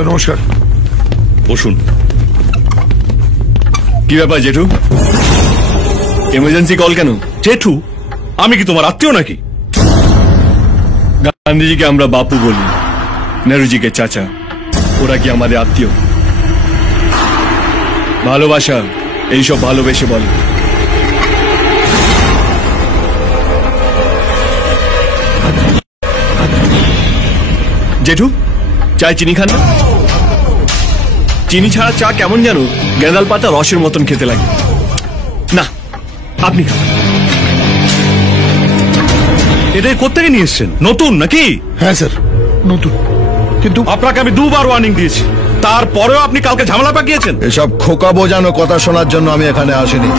Sir নমস্কার। বসুন। কি ব্যাপার জেঠু, এমার্জেন্সি কল কেন? জেঠু, আমি কি তোমার আত্মীয় নাকি? গান্ধীজিকে আমরা বাপু বলি, নেহরুজিকে চাচা, ওরা কি আমাদের আত্মীয়? ভালোবাসা এইসব ভালোবেসে বলে। জেঠু, চায় চিনি খান না? চিনি ছাড়া চা কেমন জানো গেঁদাল পাতা রসের মতন খেতে লাগে। না, আপনি খান। এটাই কোত্থেকে নিয়ে এসছেন? নতুন নাকি? হ্যাঁ স্যার নতুন, কিন্তু আপনাকে আমি দুবার ওয়ার্নিং দিয়েছি, তারপরেও আপনি কালকে ঝামেলা পাকিয়েছেন। এসব খোকা বোঝানো কথা শোনার জন্য আমি এখানে আসিনি।